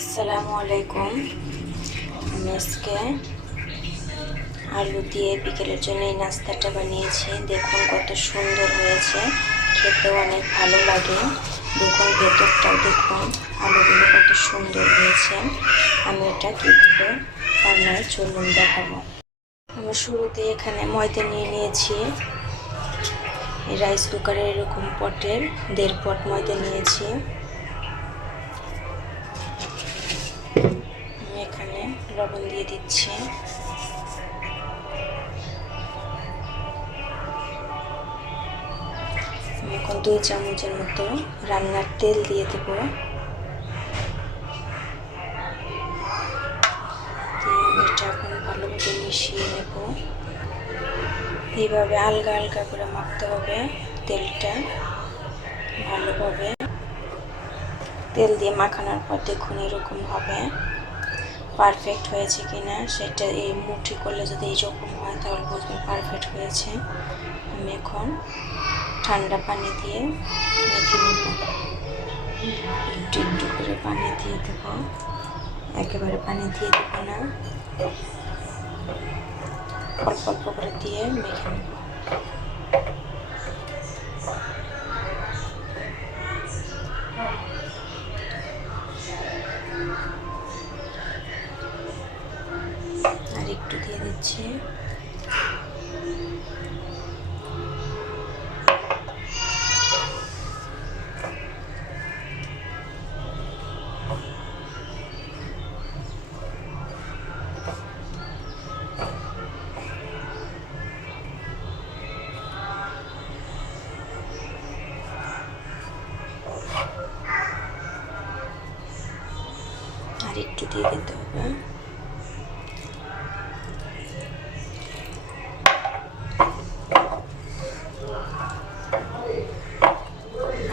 আসসালামু আলাইকুম। আমি আজকে আলু দিয়ে বিকেলের জন্য এই নাস্তাটা বানিয়েছি। দেখুন কত সুন্দর হয়েছে, খেতেও অনেক ভালো লাগে। দেখুন ভেতরটাও দেখুন, আলুগুলো কত সুন্দর হয়েছে। আমি এটা কীভাবে বানাই চলুন দেখাবো। আমি শুরুতে এখানে ময়দা নিয়ে নিয়েছি। রাইস কুকারে এরকম পটের 1.5 পট ময়দা নিয়েছি। আমি এখানে লবণ দিয়ে দিচ্ছি। আমি এখন 2 চামচের মতো রান্নার তেল দিয়ে দেব। এটা এখন ভালোভাবে মিশিয়ে নেব। এইভাবে আলগা আলগা করে মাখতে হবে তেলটা ভালোভাবে। তেল দিয়ে মাখানোর পর দেখুন এরকম হবে। পারফেক্ট হয়েছে কিনা সেটা এই মুঠি করলে যদি এইরকম হয় তাহলে বুঝবেন পারফেক্ট হয়েছে। আমি এখন ঠান্ডা পানি দিয়ে মেখে নেব। একটু একটু করে পানি দিয়ে দেব, একেবারে পানি দিয়ে দেব না, অল্প অল্প করে দিয়ে মেখে নেব। আর একটু দিয়ে দিচ্ছি। আর একটু দিয়ে দিতে হবে।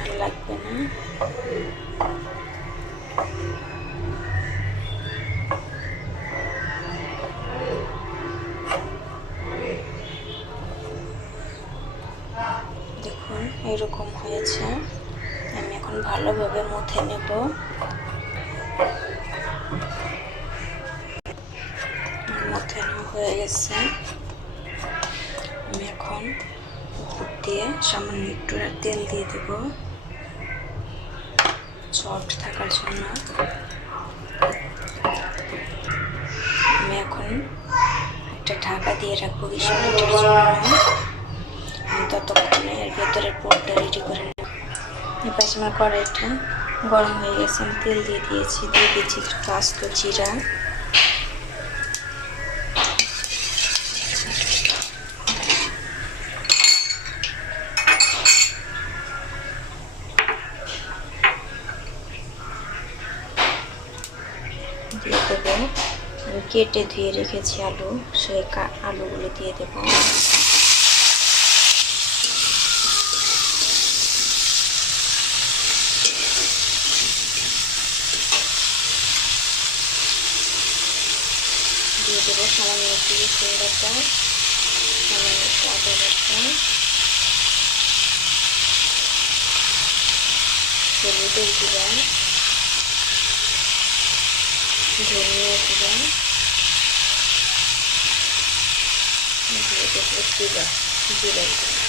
আর লাগবে না। দেখুন এরকম হয়েছে। আমি এখন ভালোভাবে মুথে নেব। মুথে নেওয়া হয়ে গেছে। আমি এখন উপর দিয়ে সামান্য একটু তেল দিয়ে দেব সফট থাকার জন্য। আমি এখন একটা ঢাকা দিয়ে রাখবো 20 মিনিটের জন্য। আমি ততক্ষণে এর ভেতরের পুরটা রেডি করে নেব। এবার আমার কড়াইটা গরম হয়ে গেছে। আমি তেল দিয়ে দিয়েছি, দিয়ে দিচ্ছি একটু আস্ত জিরা, দিয়ে দেবো আমি কেটে ধুয়ে রেখেছি আলু, সেই আলুগুলো দিয়ে দেবো। দিয়ে দেবো সামান্য একটু রসুন বাটা, সামান্য একটু আদা বাটা, হলুদের গুঁড়া, ধনিয়া গুঁড়া, দিয়ে দেবো জিরা গুঁড়া,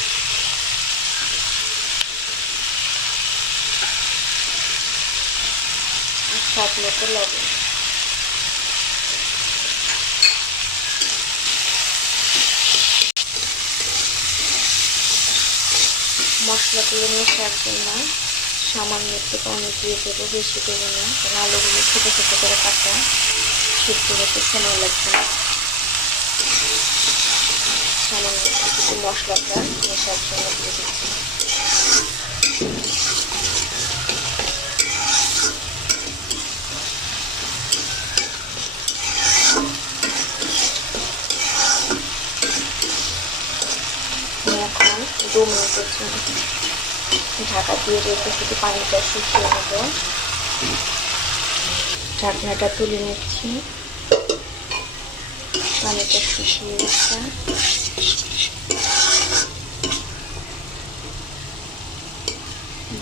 আর স্বাদ মতো লবণ। মশলাগুলো মেশার জন্য সামান্য একটু পানি দিয়ে দেবো, বেশি দেবো না, কারণ আলুগুলো ছোটো ছোটো করে কাটা, সিদ্ধ হতে সময় লাগবে না। সামান্য একটু মশলাটা মেশার জন্য দিয়ে দিচ্ছি। এখন 2 মিনিটের জন্য ঢাকা দিয়ে রেখে শুধু পানিটা শুকিয়ে নেব। ঢাকনাটা তুলে নিচ্ছি। পানিটা শুকিয়ে গেছে।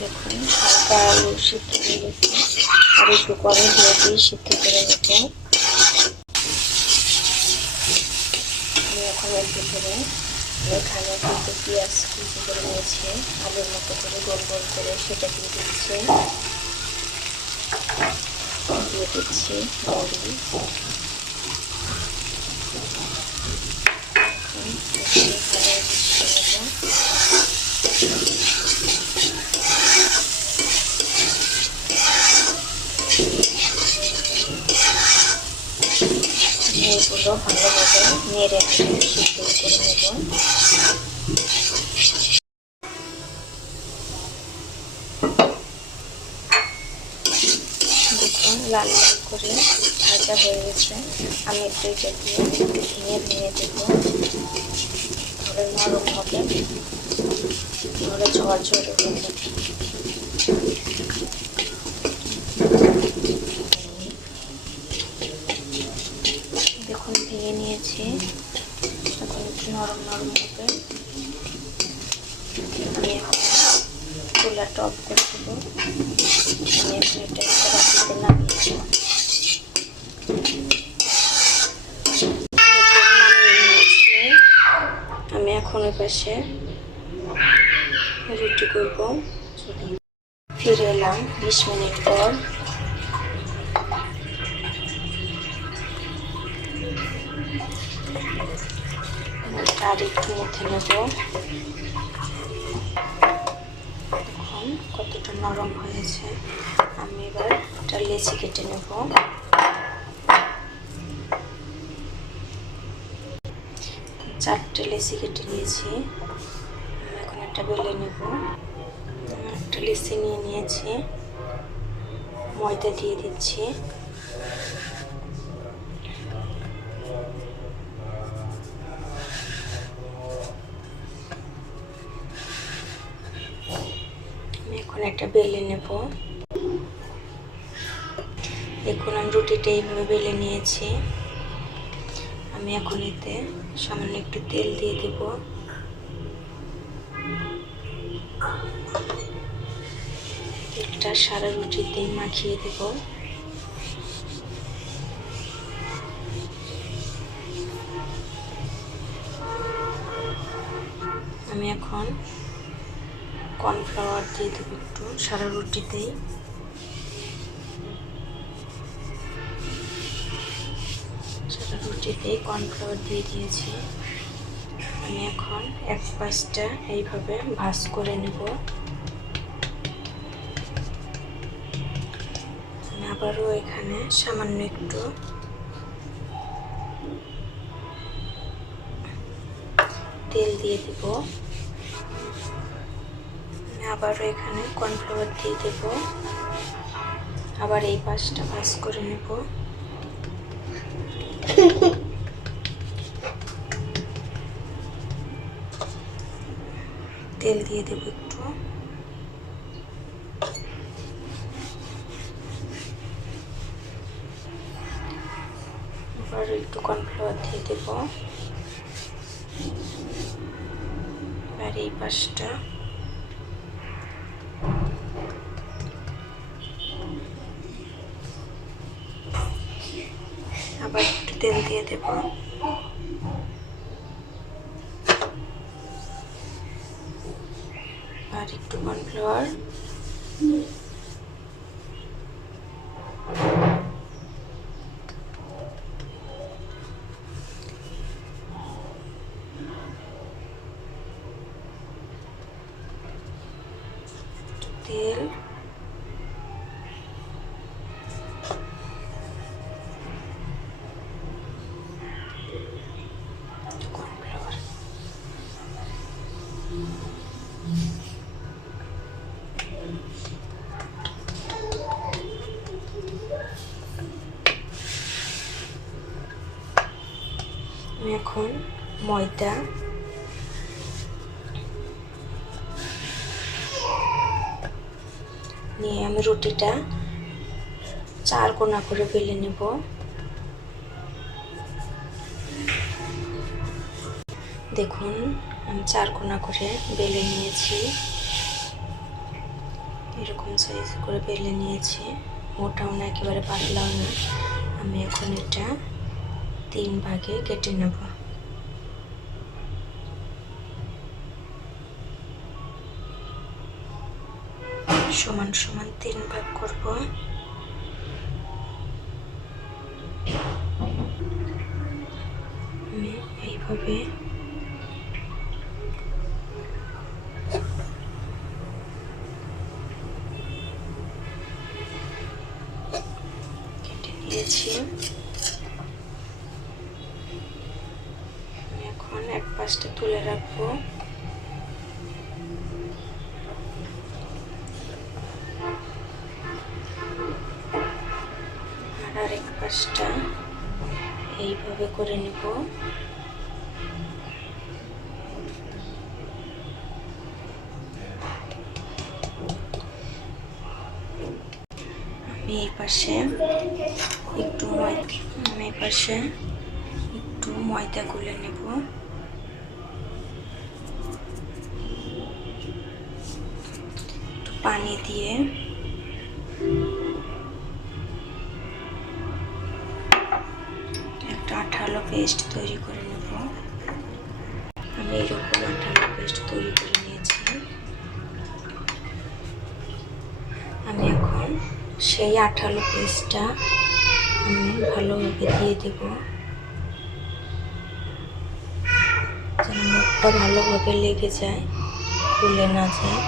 দেখুন হালকা আলু সিদ্ধ হয়ে গেছে, আর একটু পরে দিয়ে দিয়ে সিদ্ধ করে নেব। আমি এখন এর ভিতরে এখানে কিন্তু পেঁয়াজ কুচি করে নিয়েছি, আলুর মতো করে গোল গোল করে সেটা দিয়ে দিচ্ছি। দিয়ে দিচ্ছি মরিচ, এগুলো ভালোভাবে নেড়ে সিদ্ধ করে নেব। দেখুন লাল লাল করে ভাজা হয়ে গেছে। আমি একটু এটা দিয়ে ভেঙে ভেঙে দেব, ধরে নরম হবে, ধরে ঝরঝরে হয়ে যাবে। দেখুন ভেঙে নিয়েছি, এখন একটু নরম নরম হবে। আমি এখন চুলাটা অফ করে দেবো। আমি এখন এটা একটা বাটিতে নামিয়ে দেবো। আমি এখন ওই পাশে রুটি করব। ফিরে এলাম 20 মিনিট পর। আর একটু মুখে নেব। দেখুন কতটা নরম হয়েছে। আমি এবার একটা লেচি কেটে নেব। 4টে লেচি কেটে নিয়েছি। আমি এখন একটা বেলে নেব। একটা লেচি নিয়ে নিয়েছি, ময়দা দিয়ে দিচ্ছি। আমি এখন একটা বেলে নেব। দেখুন আমি রুটিটা এইভাবে বেলে নিয়েছি। আমি এখন এতে সামান্য একটু তেল দিয়ে দেব। তেলটা সারা রুটিতে মাখিয়ে দেব। আমি এখন কর্নফ্লাওয়ার দিয়ে দেব একটু সারা রুটিতেই। সারা রুটিতেই কর্নফ্লাওয়ার দিয়ে দিয়েছি। আমি এখন এক পাশটা এইভাবে ভাঁজ করে নেব। আমি আবারও এখানে সামান্য একটু তেল দিয়ে দেব। আমি আবারও এখানে কর্নফ্লাওয়ার দিয়ে দেব। আবার এই পাশটা ভাঁজ করে নেব। তেল দিয়ে দেব একটু। আবার একটু কর্নফ্লাওয়ার দিয়ে দেব। আর এই পাশটা আবার একটু তেল দিয়ে দেব। আর একটু কর্নফ্লাওয়ার। তেল কর্নফ্লাওয়ার। আমি এখন ময়দা নিয়ে আমি রুটিটা 4 কোনা করে বেলে নেব। দেখুন আমি 4 কোনা করে বেলে নিয়েছি। এরকম সাইজ করে বেলে নিয়েছি, মোটাও না একেবারে পাতলাও না। আমি এখন এটা 3 ভাগে কেটে নেব। সমান সমান 3 ভাগ করব। আমি এইভাবে কেটে নিয়েছি। আমি এখন এক পাশটা তুলে রাখবো। আর আরেক পাশটা এইভাবে করে নেব। আমি এই পাশে একটু ময়দা গুলে নেব। একটু পানি দিয়ে একটা আঠালো পেস্ট তৈরি করে নেব। আমি এরকম আঠালো পেস্ট তৈরি করে নিয়েছি। আমি এখন সেই আঠালো পেস্টটা আমি ভালোভাবে দিয়ে দেব, যেন মুখটা ভালোভাবে লেগে যায়, খুলে না যায়।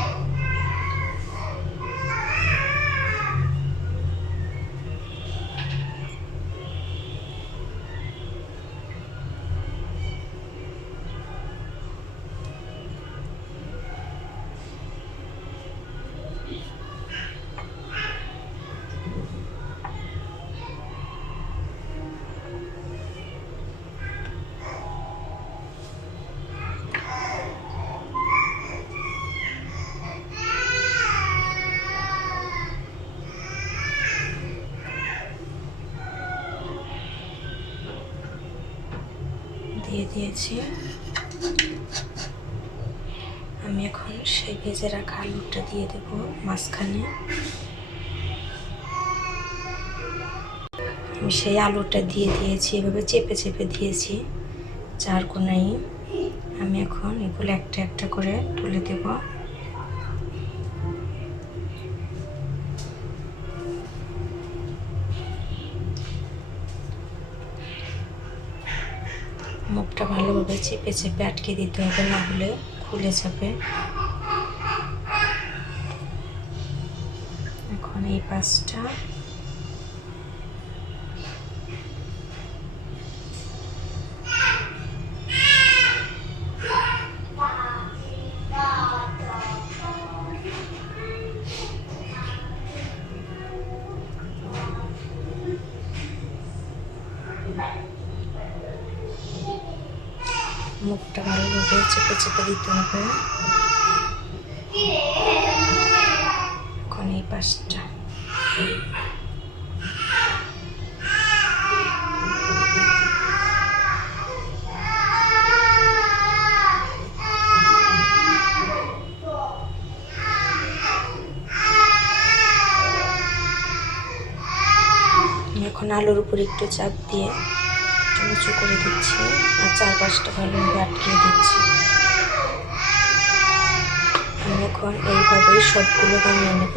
দিয়ে দিয়েছি। আমি এখন সেই ভেজে রাখা আলুটা দিয়ে দেব মাঝখানে। আমি সেই আলুটা দিয়ে দিয়েছি, এভাবে চেপে চেপে দিয়েছি 4 কোণায়। আমি এখন এগুলো একটা একটা করে তুলে দেব। মুখটা ভালোভাবে চেপে চেপে আটকে দিতে হবে, না হলে খুলে যাবে। এখন এই পাশটা মুখটা ভালোভাবে চেপে চেপে দিতে হবে। এখন এই পাশটা এখন আলুর উপর একটু চাপ দিয়ে উঁচু করে দিচ্ছি আর 4-5টা ভালোভাবে আটকিয়ে দিচ্ছি। আমি এখন এইভাবেই সবগুলো বানিয়ে নেব।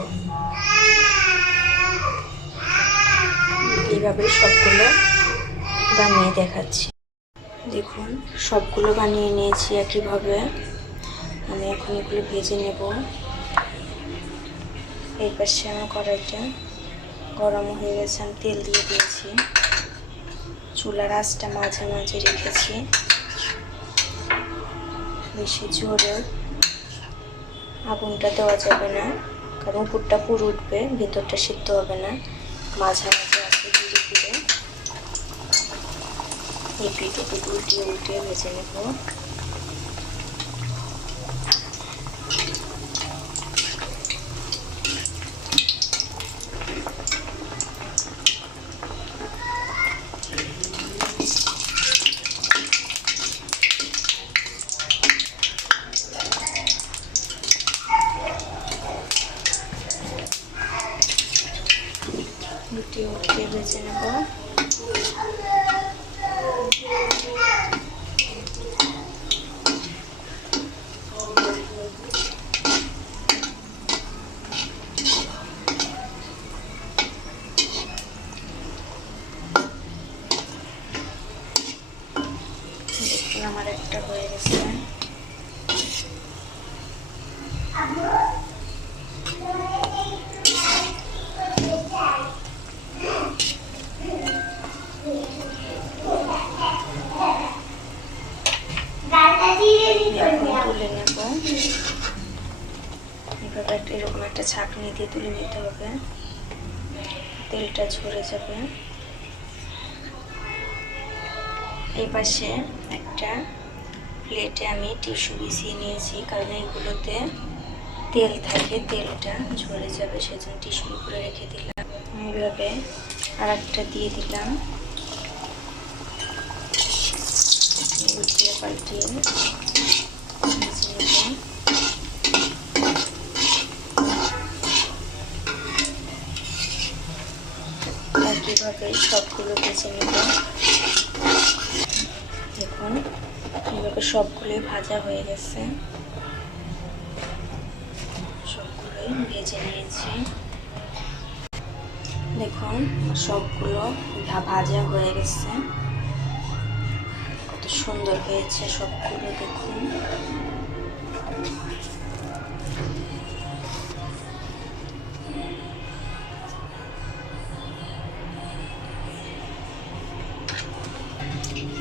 এইভাবেই সবগুলো বানিয়ে দেখাচ্ছি। দেখুন সবগুলো বানিয়ে নিয়েছি একইভাবে। আমি এখন এগুলো ভেজে নেব। এই পাশে আমার কড়াইটা গরম হয়ে গেছে, আমি তেল দিয়ে দিয়েছি। চুলার আঁচটা মাঝে মাঝে রেখেছি, বেশি জোরে আগুনটা দেওয়া যাবে না, কারণ উপরটা পুরো উঠবে, ভেতরটা সিদ্ধ হবে না। মাঝামাঝি আছে ধীরে ধীরে এই পিঠে উল্টিয়ে উল্টিয়ে ভেজে নেব। ভেজে নেব। দেখুন আমার একটা হয়ে গেছে। তুলে নেব। এভাবে এরকম একটা ছাঁকনি দিয়ে তুলে নিতে হবে, তেলটা ঝরে যাবে। এই পাশে একটা প্লেটে আমি টিস্যু বিছিয়ে নিয়েছি, কারণ এগুলোতে তেল থাকে, তেলটা ঝরে যাবে, সেজন্য টিস্যুর উপরে রেখে দিলাম। এইভাবে আর একটা দিয়ে দিলাম, উল্টিয়ে পাল্টিয়ে ভেজে নেব। একইভাবে সবগুলো ভেজে নেব। দেখুন এইভাবে সবগুলোই ভাজা হয়ে গেছে, সবগুলোই ভেজে নিয়েছি। দেখুন সবগুলো ভাজা হয়ে গেছে, কত সুন্দর হয়েছে সবগুলো। দেখুন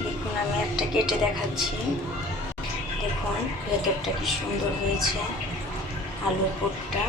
দেখুন আমি একটা কেটে দেখাচ্ছি। দেখুন ভেতরটা কি সুন্দর হয়েছে, আলুর পুরটা।